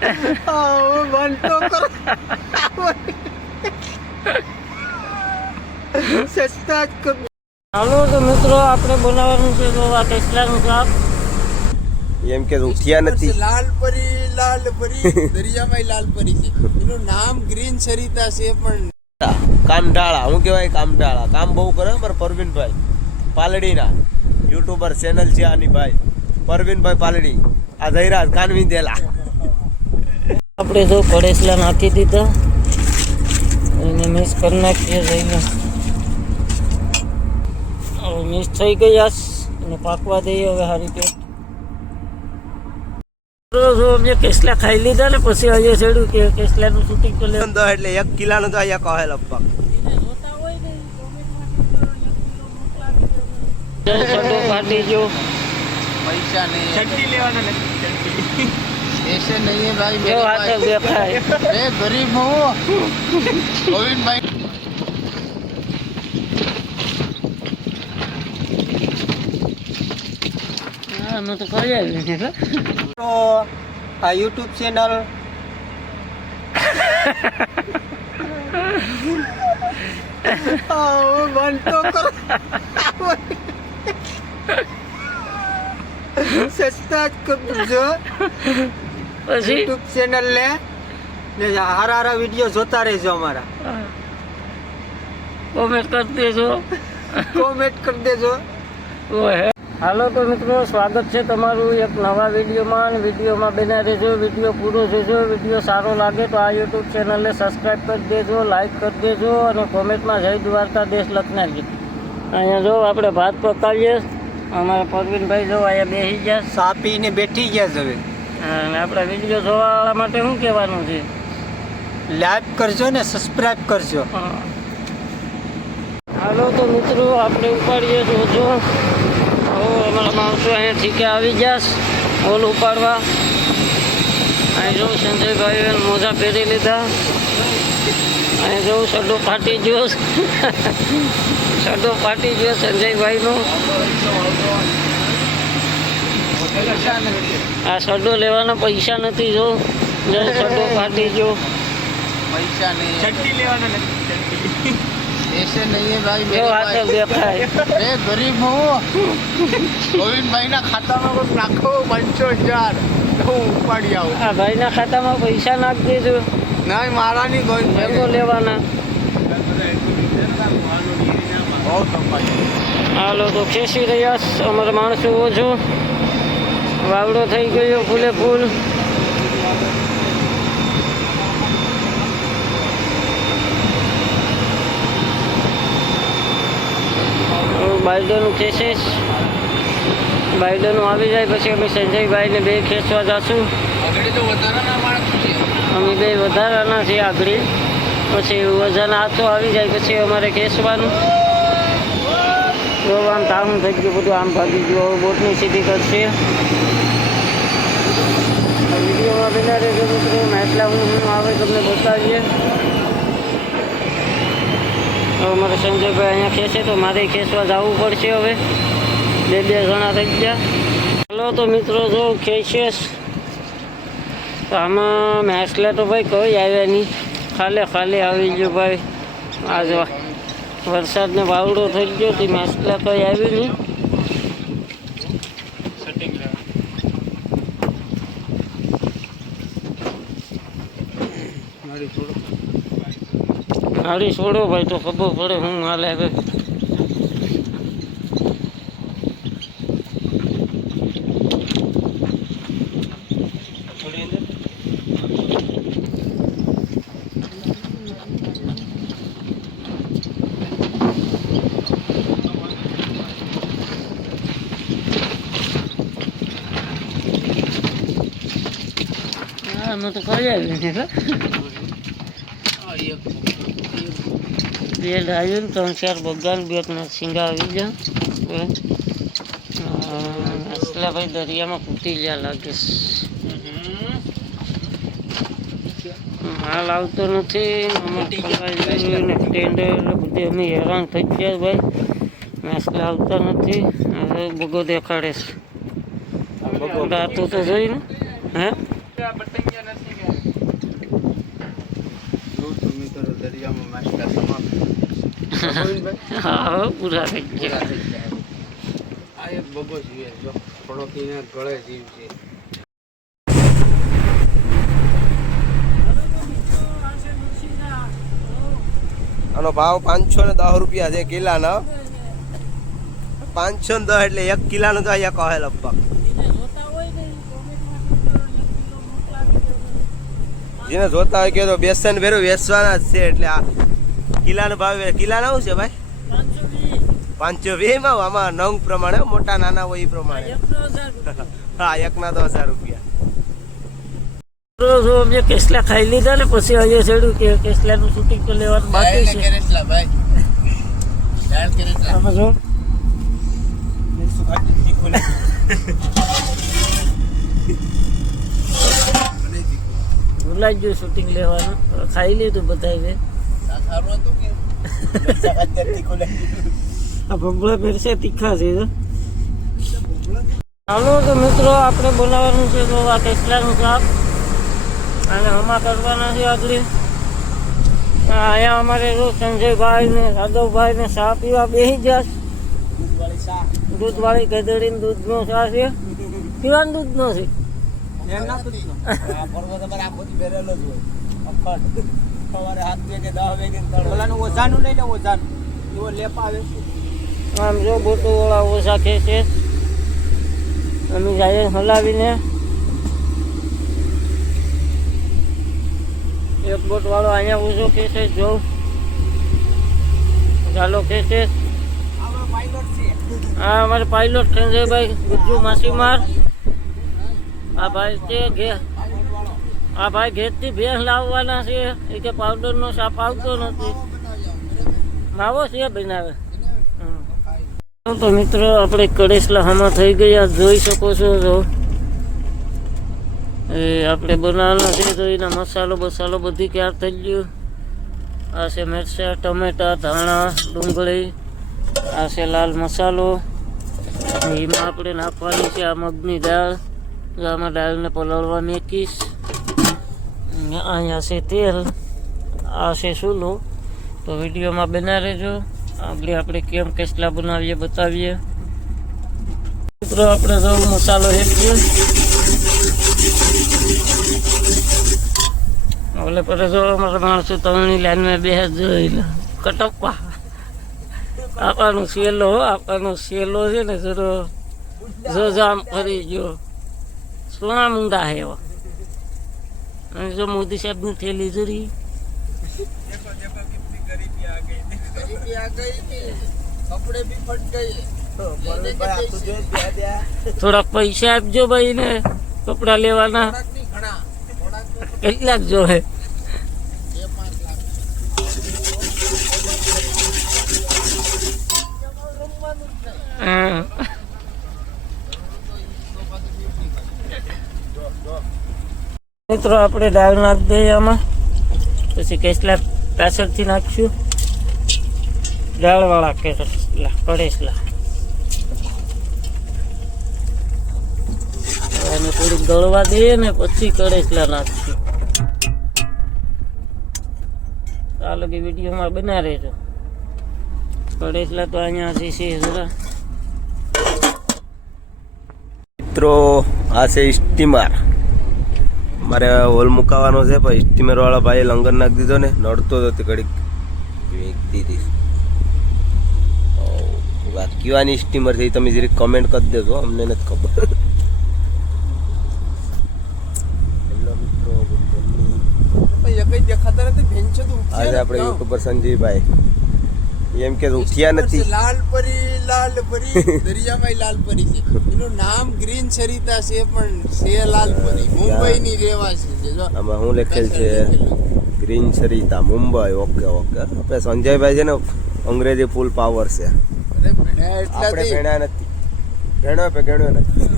બંધ તો કરો. સસ્તા જ કર. હાલો તો મિત્રો આપણે બનાવવાનું છે તો આ ટેસ્લાનું શાક. એમ કે ઉઠ્યા નથી. લાલ પરી દરિયામાં લાલ પરી છે. એનું નામ ગ્રીન સરિતા છે પણ કામઢાળા હું કહેવાય કામઢાળા કામ બહુ કરે પર પરવીનભાઈ પાલડીના યુટ્યુબર ચેનલ છે આની ભાઈ પરવીનભાઈ પાલડી આ ધૈરાજ કાનવી દેલા. આપણે જો કડેસલા નાખી દીધા એને મિક્સ કરી નાખીએ જઈને મિક્સ થઈ ગયા અને પાકવા દઈએ હવે સારી રીતે. જો મેં કેસલા ખાઈ લીધા ને પછી અહીંયા છેડું કે કેસલાનું શૂટિંગ કરી લેવું તો એટલે 1 કિલોનું તો અહીંયા કહે લગભગ. ફાટી ગયો પૈસા નહીં. ચટણી લેવાના નથી. ऐसे नहीं है भाई જો આ તો દેખાય मैं गरीब हूँ गोविंद भाई. આનું તો કરી આવી છે તો આ યુટ્યુબ ચેનલ બંધ તો કરો. સસ્તા જ કરજો પછી યુટ્યુબ ચેનલ ને હારા વિડીયો જોતા રહેજો. અમારા કોમેન્ટ કરી દેજો. કોમેન્ટ કરી દેજો. ઓહે હાલો તો મિત્રો સ્વાગત છે તમારું એક નવા વિડીયોમાં અને વિડીયોમાં બન્યા રહેજો. વિડીયો પૂરો જોજો. વિડીયો સારો લાગે તો આ યુટ્યુબ ચેનલને સબસ્ક્રાઈબ કરી દેજો, લાઈક કરી દેજો અને કોમેન્ટમાં જય દ્વારકાધીશ લખી નાખજો. અહીંયા જો આપણે ભાત પકાવીએ. અમારા પરવીનભાઈ જો અહીંયા બેસી ગયા સા પીને બેઠી ગયા છે હવે. અને આપણા વિડીયો જોવાવાળા માટે શું કહેવાનું છે? લાઈક કરજો ને સબસ્ક્રાઈબ કરજો. હાલો તો મિત્રો આપણે ઉપાડીએ જોજો. અમારા માણસો અહીંયા ઠીકે આવી ગયા ઓલ ઉપાડવા. અહીં જો સંજયભાઈ મોજા પહેરી લીધા. અહીં જો સડો ફાટી ગયો. સડો ફાટી ગયો સંજયભાઈનો. આ સડો લેવાના પૈસા નથી. જો સડો ફાટી ગયો. પૈસા નહીં. ચટણી લેવાના નથી. ऐसे नहीं है भाई જો આ તો દેખાય मैं गरीब हूँ गोविंद भाई ना खाता में कुछ नाखो 50,000 હું ઉપાડી આવું. આ ભાઈના ખાતામાં પૈસા નાખી દેજો. નહીં મારા નહીં ગોવિંદ ભેગો લેવાના. બહુ સંભાળી. હાલો તો ખેંચી રહ્યા છે. અમારા માણસો ઓછો વાવડો થઈ ગયો ફૂલે ફૂલ. બાયડોનું ખેંચીશ. બાયડોનું આવી જાય પછી અમે સંજયભાઈને બે ખેંચવા જઈશું. આગળ તો વધારાના માણસ છે. અમે બે વધારાના છીએ આગળ. પછી વજન હાથો આવી જાય પછી અમારે ખેંચવાનું. તો આમ તાહું થઈ ગયું બધું આમ ભાગી ગયું. હવે બોટની સીધી કરશે. વિડીયોમાં બના રહેજો મિત્રો. એટલા હું આવે તમને બતાવીએ. અમારે સંજયભાઈ અહીંયા ખેંચે તો મારે ખેંચવા જવું પડશે. હવે બે જણા થઈ ગયા. ચાલો તો મિત્રો જો ખેંચીશ તો આમાં મેસલા તો ભાઈ કોઈ આવ્યા નહીં. ખાલી આવી ગયો ભાઈ. આ જો વરસાદને વાવડો થઈ ગયો તો મેસલા કોઈ આવ્યું નહીં. હાડી છોડો ભાઈ તો ખબર પડે હું હાલે હવે. આમાં તો કરી આવી છે. બે આવ્યું ને 3-4 બગાન બે સિંગા આવી ગયા. અસલા ભાઈ દરિયામાં કૂટી ગયા લાગે. હાલ આવતો નથી. ટેન્ડર બધી અમે હેરાન થઈ ગયા ભાઈ. અસલા આવતા નથી. હવે બગો દેખાડે છે. રાતું તો જોઈને હે નાસ્તા સમાપ્ત. ગોવિંદભાઈ હા હવે પૂરા થઈ પૂરા ગયા. થઈ ગયા. આ એક બબો જીવે જો થોડોક એને ગળે જીવ છે. આનો ભાવ 510 રૂપિયા છે કિલાનો. 510 એટલે 1 કિલાનો તો અહીંયા કહે લગભગ. જેને જોતા હોય કે તો બેસન ભેરું વેચવાના જ છે એટલે આ કિલાનો ભાવ કિલાના શું છે ભાઈ? 520 માં આમાં નંગ પ્રમાણે મોટા નાના હોય એ પ્રમાણે. હા, એકના તો 1000 રૂપિયા. જો મેં કેસલા ખાઈ લીધા ને પછી અહીંયા છેડું કે કેસલાનું શૂટિંગ તો લેવાનું બાકી છે. કેરેસલા ભાઈ દાળ કેરેસલા. આમાં જો ભૂલાઈ ગયું શૂટિંગ લેવાનું. ખાઈ લીધું બધાએ. સારું હતું કે આ ભંગળા ફેરસે તીખા છે. ચાલો તો મિત્રો આપણે બનાવવાનું છે તો આ કેસલાનું શાક અને હમા કરવાના છે આગળ. અહીંયા અમારે જો સંજયભાઈ ને યાદવભાઈ ને ચા પીવા બેસી જાય. દૂધવાળી ગધેડીને દૂધનો ચા છે. પીવાનું દૂધનો છે. આમ જો બોટો વાળા ઓછા ખેંચે. અમે જઈએ હલાવીને. એક બોટ વાળો અહીંયા ઓછો ખેંચે. જો ચાલો ખેંચે. હા, અમારે પાયલોટ સંજયભાઈ ગુજ્જુ માસીમાર. આ ભાઈ છે ઘેર. આ ભાઈ ઘેરથી ભેંસ લાવવાના છે. એ કે પાવડરનો સાપ આવતો નથી. માવો છે બનાવે. તો મિત્રો આપણે કડેસલા હામાં થઈ ગયા જોઈ શકો છો. જો એ આપણે બનાવવાના છે તો એના મસાલો બસાલો બધી તૈયાર થઈ ગયું. આ છે મરચાં, ટમેટા, ધાણા, ડુંગળી. આ છે લાલ મસાલો. એમાં આપણે નાખવાની છે આ મગની દાળ. આમાં દાળને પલાળવા મેકીશ. અહીંયા છે તેલ. આ છે સૂલો. તો વિડીયોમાં બના રહેજો. આપણે કેમ કેસલા બનાવીએ બતાવીએ. મિત્રો આપણે જો મસાલો હેઠીએ. ઓલે પર જો અમારા માણસો તળની લાઈનમાં બે જોઈને કટપવા. આપવાનો સેલો છે ને જરો જો જામ ફરી ગયો. સોના મુંડા હે એવા. અને જો મોદી સાહેબની થેલી જરી. गरीबी आ गई कि कपड़े भी फट गए. થોડાક પૈસા આપજો ભાઈ ને કપડા લેવાના. કેટલાક જો હે? 2-5 લાખ. મિત્રો આપણે દાળ નાખી દઈએ આમાં. પછી કેસલા પાછળથી નાખશું. દાળવાળા કેસલા કડેસલા. એને થોડીક દળવા દઈએ ને પછી કડેસલા નાખશું. ચાલો કે વિડીયોમાં બના રહેજો. કડેસલા તો અહીંયાથી છે જરા. મિત્રો આ છે સ્ટીમર. મારે હોલ મુકાવાનો છે પણ સ્ટીમર વાળા ભાઈએ લંગર નાખી દીધો ને. નડતો હતો તે ઘડીક વેચતી હતી. કીવાની સ્ટીમર છે એ તમે જરીક કમેન્ટ કરી દેજો, અમને નથી ખબર. હેલો મિત્રો, ગુડ મોર્નિંગ. આજે આપણે યુટ્યુબર સંજીવભાઈ એમ કે ઉઠ્યા નથી. લાલ પરી દરિયામાં લાલ પરી છે. એનું નામ ગ્રીન સરિતા છે પણ છે લાલ પરી. મુંબઈની રહેવાસી છે. જો આમાં શું લખેલ છે? Green Sarita Mumbai. Okay okay. આપણે સંજયભાઈ છે ને અંગ્રેજી ફૂલ પાવર છે. અરે ભણ્યા આપણે એટલા ભણ્યા નથી. ભણ્યો નથી.